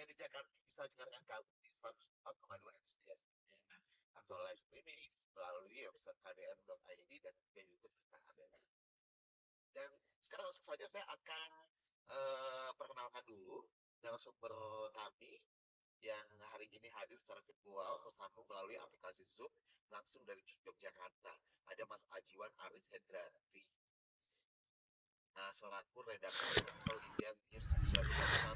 yang di Jakarta bisa dengarkan kamu di 104,2 SDS atau live streaming melalui website kbr.id dan juga YouTube kita KBR. Dan sekarang langsung saja saya akan perkenalkan dulu narasumber kami yang hari ini hadir secara virtual tersambung melalui aplikasi Zoom langsung dari Yogyakarta. Ada Mas Ajiwan Arif Hendrati, selaku redaktur Solidian News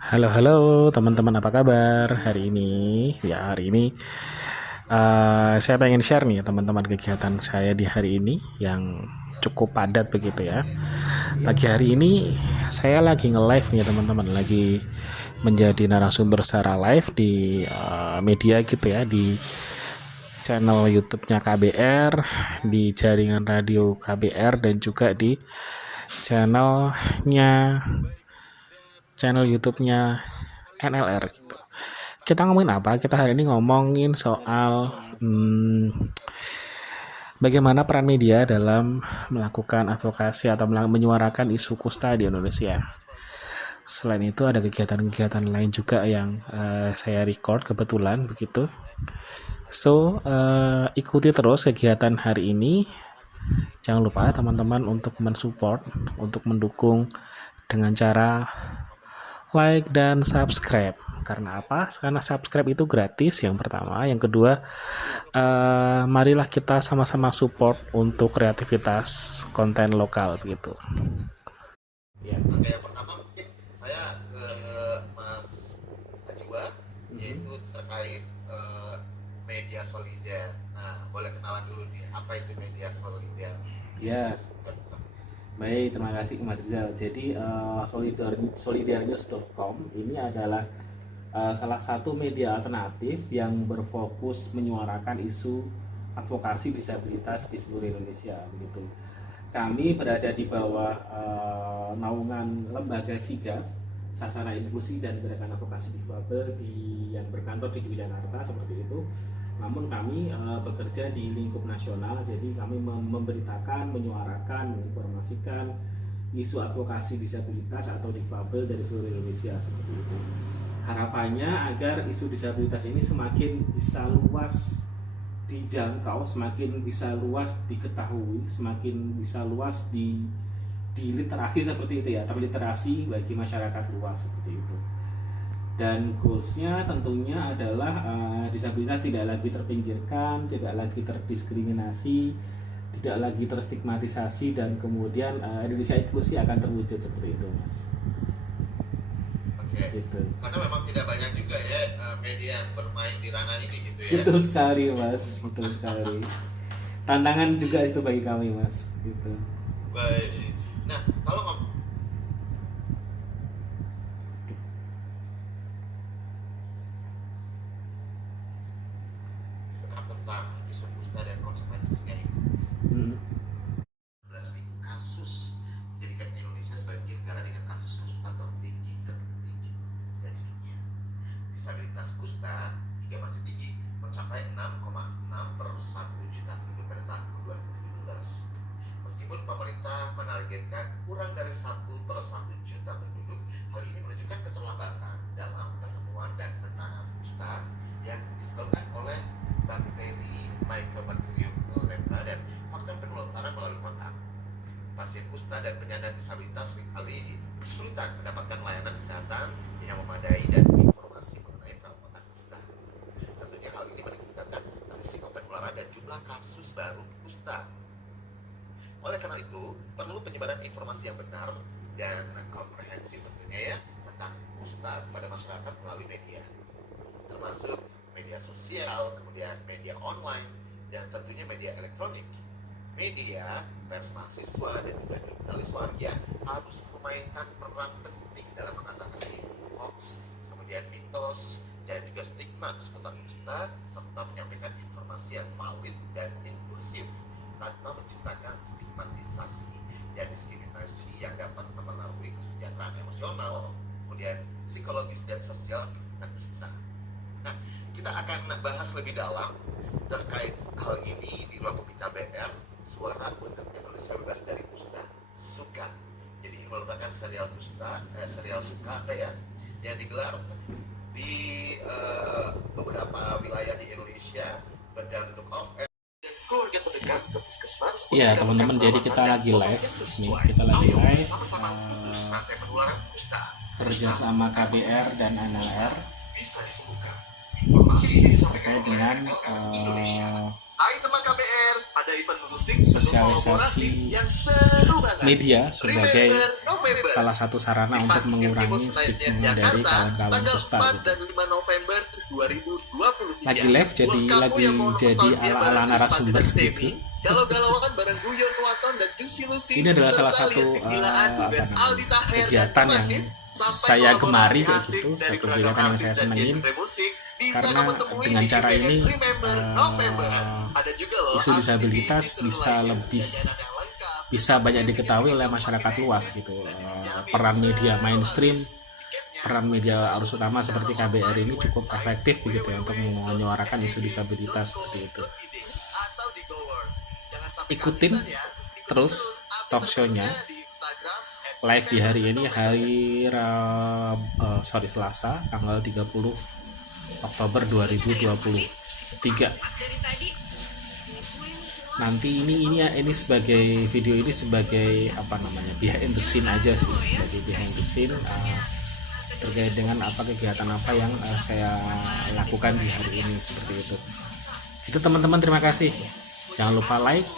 2021. Halo halo teman-teman, apa kabar hari ini? Hari ini saya pengen share nih teman-teman kegiatan saya di hari ini yang cukup padat begitu ya. Pagi hari ini saya lagi nge-live nih teman-teman, lagi menjadi narasumber secara live di media gitu ya, di channel YouTube-nya KBR, di jaringan radio KBR, dan juga di channel YouTube-nya NLR gitu. Kita ngomongin apa? Kita hari ini ngomongin soal bagaimana peran media dalam melakukan advokasi atau menyuarakan isu kusta di Indonesia. Selain itu ada kegiatan-kegiatan lain juga yang saya record kebetulan begitu. So ikuti terus kegiatan hari ini. Jangan lupa teman-teman untuk mensupport, untuk mendukung dengan cara like dan subscribe. Karena apa? Karena subscribe itu gratis yang pertama. Yang kedua, marilah kita sama-sama support untuk kreativitas konten lokal begitu. Oke, yang pertama mungkin saya ke Mas Ajiwa, yaitu terkait media solider. Nah, boleh kenalan dulu nih, apa itu media solider? Ya, baik, terima kasih Mas Rizal. Jadi solidarnews.com ini adalah salah satu media alternatif yang berfokus menyuarakan isu advokasi disabilitas di seluruh Indonesia begitu. Kami berada di bawah naungan lembaga SIGA, Sasana Inklusi dan Gerakan Advokasi Difabel yang berkantor di Dwi Jakarta seperti itu. Namun kami bekerja di lingkup nasional, jadi kami memberitakan, menyuarakan, menginformasikan isu advokasi disabilitas atau difabel dari seluruh Indonesia seperti itu. Harapannya agar isu disabilitas ini semakin bisa luas dijangkau, semakin bisa luas diketahui, semakin bisa luas di literasi seperti itu ya, terliterasi bagi masyarakat luas seperti itu. Dan goalsnya tentunya adalah disabilitas tidak lagi terpinggirkan, tidak lagi terdiskriminasi, tidak lagi terstigmatisasi, dan kemudian Indonesia inklusi akan terwujud seperti itu, Mas. Oke, Gitu. karena memang tidak banyak juga ya media yang bermain di ranah ini gitu ya. Betul sekali, Mas. Betul sekali. Tantangan juga itu bagi kami, Mas. Gitu. Baik. Nah, kalau tentang isu kusta dan konsekuensinya ini, Hmm. 11.000 kasus menjadikan Indonesia sebagai negara dengan kasus kusta tertinggi dari dunia. Disabilitas kusta juga masih tinggi, mencapai 6,6 per 1 juta penduduk pada tahun 2017. Meskipun pemerintah menargetkan kurang dari 1/1 juta penduduk, hal ini menunjukkan keterlambatan dalam penemuan dan penanganan kusta yang disebabkan oleh bakteri Mycobacterium leprana dan faktor penularan melalui kontak. Pasien kusta dan penyandang disabilitas seringkali kesulitan mendapatkan layanan kesehatan yang memadai dan informasi mengenai perawatan kusta. Tentunya hal ini meningkatkan risiko penularan dan jumlah kasus baru kusta. Oleh karena itu, perlu penyebaran informasi yang benar dan komprehensif tentunya ya tentang kusta kepada masyarakat melalui media, termasuk media sosial, kemudian media online, dan tentunya media elektronik. Media, pers mahasiswa, dan juga jurnalis warga harus memainkan peran penting dalam mengatasi hoax, kemudian mitos, dan juga stigma seputar kusta, serta menyampaikan informasi yang valid dan inklusif tanpa menciptakan stigmatisasi dan diskriminasi yang dapat mempengaruhi kesejahteraan emosional, kemudian psikologis dan sosial kusta. Nah, kita akan bahas lebih dalam terkait hal ini di ruang publik KBR, Suara untuk Indonesia Bebas dari Kusta, SUKA. Jadi ini merupakan serial kusta, serial SUKA ya, yang digelar di beberapa wilayah di Indonesia berbentuk off air keluarga terdekat ke puskesmas. Iya teman-teman, jadi kita lagi live nih, kita lagi live kerja sama KBR dan NLR bisa disembuhkan. Informasi ini disampaikan terkait dengan Hai teman KBR, ada event musik sosialisasi yang seru banget. media sebagai salah satu sarana untuk mengurangi stigma dari kawan-kawan kusta gitu. Dan 5 November 2023. Lagi live jadi ala-ala narasumber gitu. Galau-galauan bareng Guyon Waton dan Juicy Lucy. Ini adalah salah satu kegiatan yang saya gemari kayak gitu, satu kegiatan yang saya senengin karena dengan cara ini isu disabilitas bisa banyak diketahui oleh masyarakat luas gitu. Peran media mainstream, peran media arus utama seperti KBR ini cukup efektif begitu ya untuk menyuarakan isu disabilitas seperti itu. Ikutin terus talk show-nya live di hari ini, Selasa tanggal 30 Oktober 2023. Nanti ini sebagai video ini sebagai behind the scene aja sih, sebagai behind the scene terkait dengan kegiatan apa yang saya lakukan di hari ini seperti itu. Itu teman-teman, terima kasih. Jangan lupa like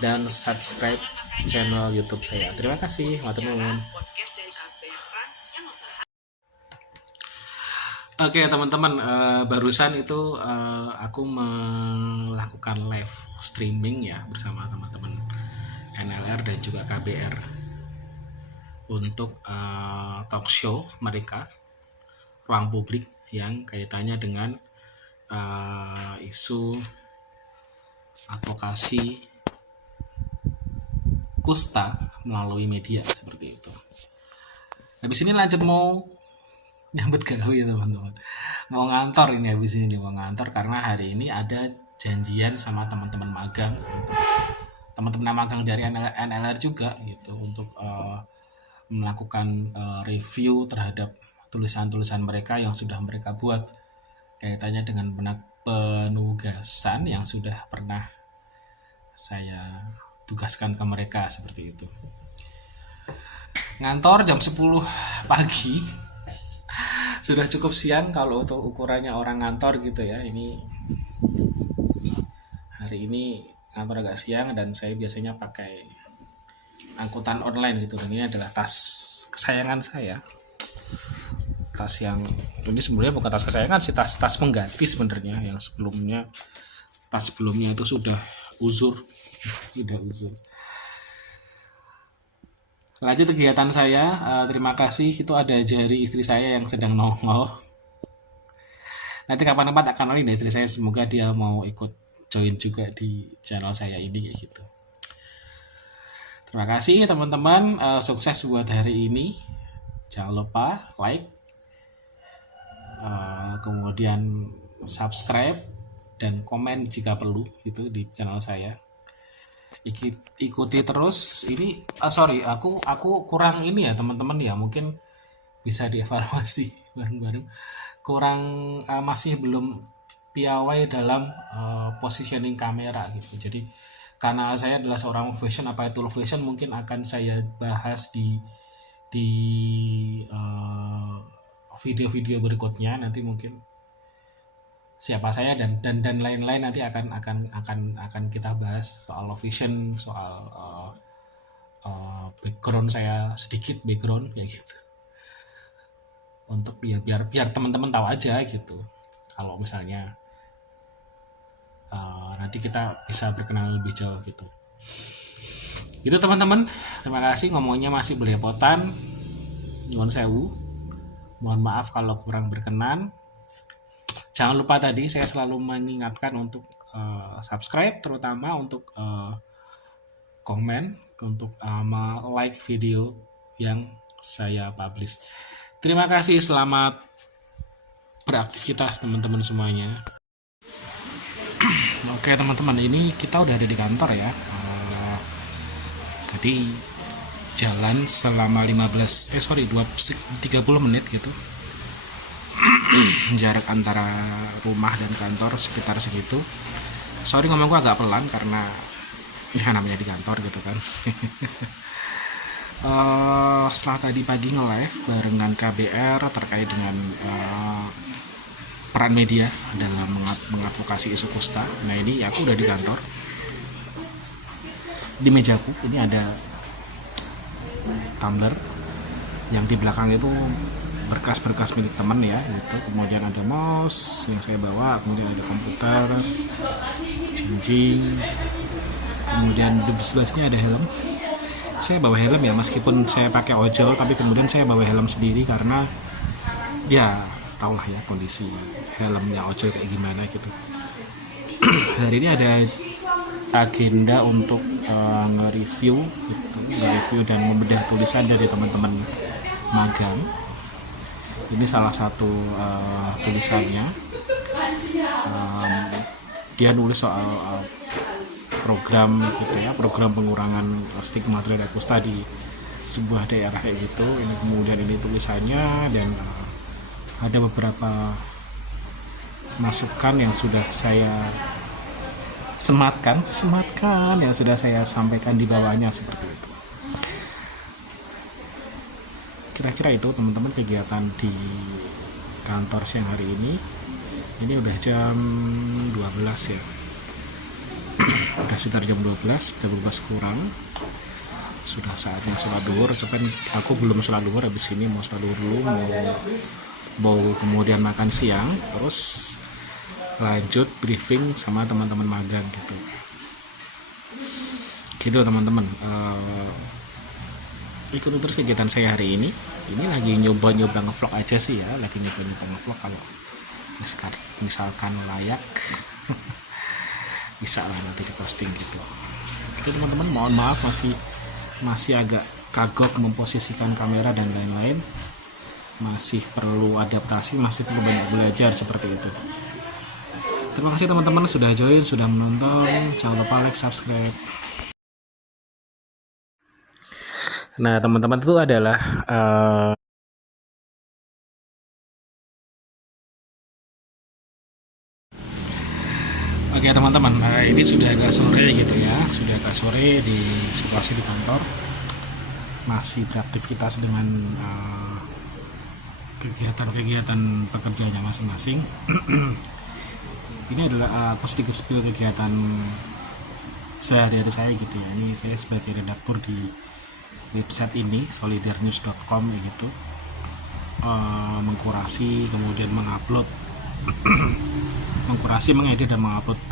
dan subscribe channel YouTube saya. Terima kasih, teman-teman. Oke teman-teman, barusan itu aku melakukan live streaming ya bersama teman-teman NLR dan juga KBR untuk talk show mereka, Ruang Publik, yang kaitannya dengan isu advokasi kusta melalui media seperti itu. Habis ini lanjut mau nyambut gawe ya teman-teman, mau ngantor ini. Habis ini mau ngantor karena hari ini ada janjian sama teman-teman magang gitu. Teman-teman magang dari NLR juga gitu untuk melakukan review terhadap tulisan-tulisan mereka yang sudah mereka buat kaitannya dengan penugasan yang sudah pernah saya tugaskan ke mereka seperti itu. Ngantor jam 10 pagi sudah cukup siang kalau untuk ukurannya orang ngantor gitu ya. Ini hari ini ngantor agak siang dan saya biasanya pakai angkutan online gitu, dan ini adalah tas kesayangan saya. Tas yang ini sebenarnya bukan tas kesayangan sih, tas pengganti sebenarnya. Yang tas sebelumnya itu sudah uzur. Lanjut kegiatan saya. Terima kasih, itu ada jari istri saya yang sedang nongol. Nanti kapan-kapan akan kenalin istri saya, semoga dia mau ikut join juga di channel saya ini kayak gitu. Terima kasih teman-teman, sukses buat hari ini. Jangan lupa like, kemudian subscribe dan komen jika perlu gitu di channel saya. Ikuti terus ini. Aku kurang ini ya teman-teman ya, mungkin bisa dievaluasi bareng-bareng. Kurang masih belum piawai dalam positioning kamera gitu. Jadi karena saya adalah seorang fashion, apa itu fashion mungkin akan saya bahas di video-video berikutnya. Nanti mungkin siapa saya dan lain-lain nanti akan kita bahas soal fashion, soal background saya, sedikit background kayak gitu. Untuk biar teman-teman tahu aja gitu. Kalau misalnya nanti kita bisa berkenalan lebih jauh gitu. Gitu teman-teman. Terima kasih, ngomongnya masih belepotan. Nyuwun sewu. Mohon maaf kalau kurang berkenan. Jangan lupa tadi saya selalu mengingatkan untuk subscribe, terutama untuk komen, untuk like video yang saya publish. Terima kasih, selamat beraktivitas teman-teman semuanya. Oke teman-teman, ini kita udah ada di kantor ya. Tadi jalan selama 30 menit gitu. jarak antara rumah dan kantor sekitar segitu. Sorry ngomongku agak pelan karena ya namanya di kantor gitu kan. Setelah tadi pagi nge-live barengan KBR terkait dengan peran media dalam mengadvokasi isu kusta. Nah ini aku udah di kantor. Di mejaku ini ada tumbler yang di belakang itu berkas-berkas milik teman ya gitu. Kemudian ada mouse yang saya bawa, kemudian ada komputer, jinjing, kemudian di sebelah sini ada helm. Saya bawa helm ya, meskipun saya pakai ojol, tapi kemudian saya bawa helm sendiri karena ya tahulah ya kondisi helmnya ojol kayak gimana gitu. Hari ini ada agenda untuk nge-review gitu, nge-review dan membedah tulisan dari teman-teman magang. Ini salah satu tulisannya. Dia nulis soal program gitu ya, program pengurangan stigma terhadap kusta di sebuah daerah kayak gitu. Ini kemudian ini tulisannya dan ada beberapa masukan yang sudah saya sematkan yang sudah saya sampaikan di bawahnya seperti itu. Kira-kira itu teman-teman kegiatan di kantor siang hari ini. Ini udah jam 12 ya. Udah sekitar jam 12 kurang. Sudah saatnya sholat duhur. Cuman aku belum sholat duhur, habis ini mau sholat duhur dulu, mau kemudian makan siang, terus lanjut briefing sama teman-teman magang gitu. Gitu teman-teman. Ikuti terus kegiatan saya hari ini. Ini lagi nyoba-nyoba ngevlog aja sih ya, lagi nyoba-nyoba ngevlog. Kalau misalkan layak bisa lah nanti diposting gitu. Itu teman-teman, mohon maaf masih agak kagok memposisikan kamera dan lain-lain. Masih perlu adaptasi, masih perlu banyak belajar seperti itu. Terima kasih teman-teman sudah join, sudah menonton. Jangan lupa like, subscribe. Nah teman-teman itu adalah oke teman-teman, ini sudah agak sore gitu ya, sudah agak sore di situasi di kantor. Masih beraktivitas dengan kegiatan-kegiatan pekerjaannya masing-masing. Ini adalah aku sedikit spill kegiatan sehari-hari saya gitu ya. Ini saya sebagai redaktur di website ini solidarnews.com gitu, mengkurasi kemudian mengupload mengkurasi, mengedit dan mengupload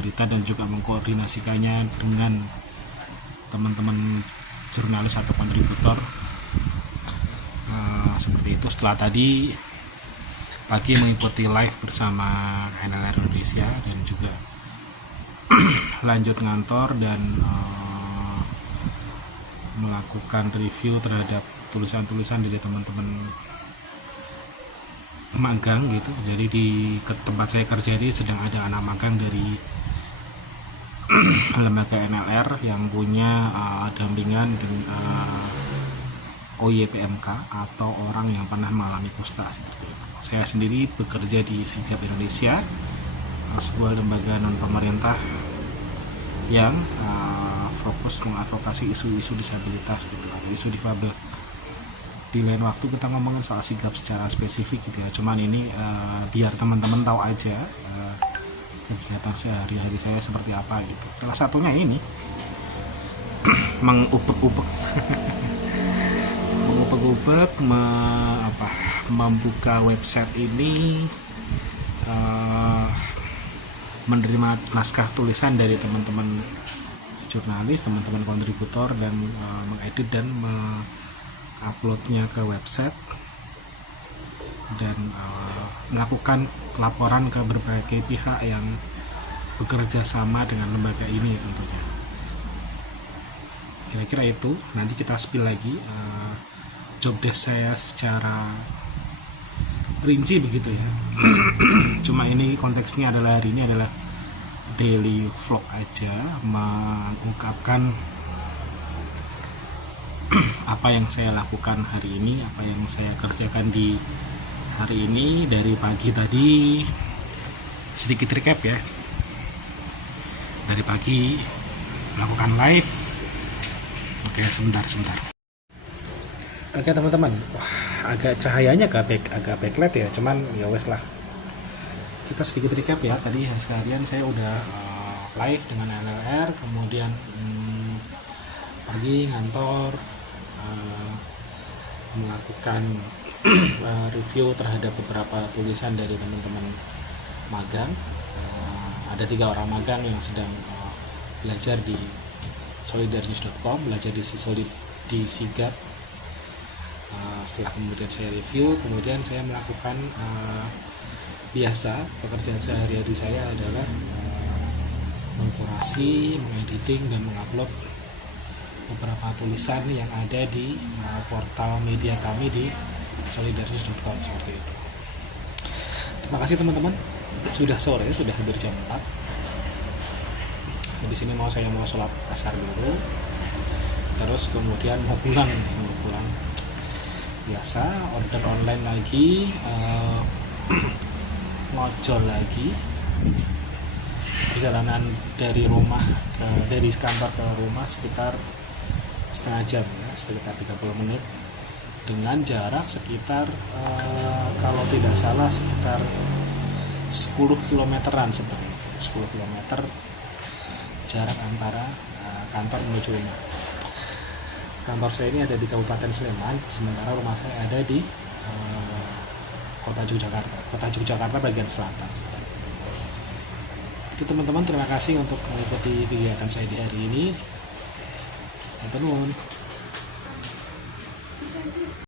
berita dan juga mengkoordinasikannya dengan teman-teman jurnalis atau kontributor seperti itu. Setelah tadi pagi mengikuti live bersama NLR Indonesia dan juga lanjut ngantor dan melakukan review terhadap tulisan-tulisan dari teman-teman magang gitu. Jadi di tempat saya kerja ini sedang ada anak magang dari lembaga NLR yang punya dampingan dengan OYPMK atau orang yang pernah mengalami kusta seperti itu. Saya sendiri bekerja di Sigap Indonesia, sebuah lembaga non pemerintah yang fokus mengadvokasi isu-isu disabilitas gitu, isu difabel. Di lain waktu kita ngomongin soal sigap secara spesifik gitu ya. Cuman ini biar teman-teman tahu aja kegiatan sehari-hari saya seperti apa gitu. Salah satunya ini mengupek-upek membuka website ini, menerima naskah tulisan dari teman-teman jurnalis, teman-teman kontributor dan mengedit dan menguploadnya ke website dan melakukan laporan ke berbagai pihak yang bekerja sama dengan lembaga ini tentunya. Kira-kira itu, nanti kita spill lagi job desk saya secara rinci begitu ya. Cuma ini konteksnya adalah hari ini adalah daily vlog aja, mengungkapkan apa yang saya lakukan hari ini, apa yang saya kerjakan di Hari ini dari pagi tadi sedikit recap ya. Dari pagi melakukan live. Oke, sebentar. Oke teman-teman, wah agak cahayanya agak backlight ya, cuman ya wes lah. Kita sedikit recap ya, tadi sekalian saya udah live dengan LLR, kemudian pagi ngantor, melakukan review terhadap beberapa tulisan dari teman-teman magang. Ada 3 orang magang yang sedang belajar di solidarnews.com, belajar di Sigap. Setelah kemudian saya review, kemudian saya melakukan biasa pekerjaan sehari-hari saya adalah mengkurasi, mengediting, dan mengupload beberapa tulisan yang ada di portal media kami di solidarnews.com seperti itu. Terima kasih teman-teman. Sudah sore, sudah hampir jam 4. Di sini saya mau sholat asar dulu. Terus kemudian mau pulang. Biasa order online lagi, ngojol lagi. Perjalanan dari kantor ke rumah sekitar setengah jam ya, sekitar 30 menit dengan jarak sekitar kalau tidak salah sekitar 10 kilometeran seperti itu. 10 kilometer jarak antara kantor menuju rumah. Kantor saya ini ada di Kabupaten Sleman, sementara rumah saya ada di Kota Yogyakarta bagian selatan seperti itu. Oke teman-teman, terima kasih untuk mengikuti kegiatan saya di hari ini. Matur nuwun.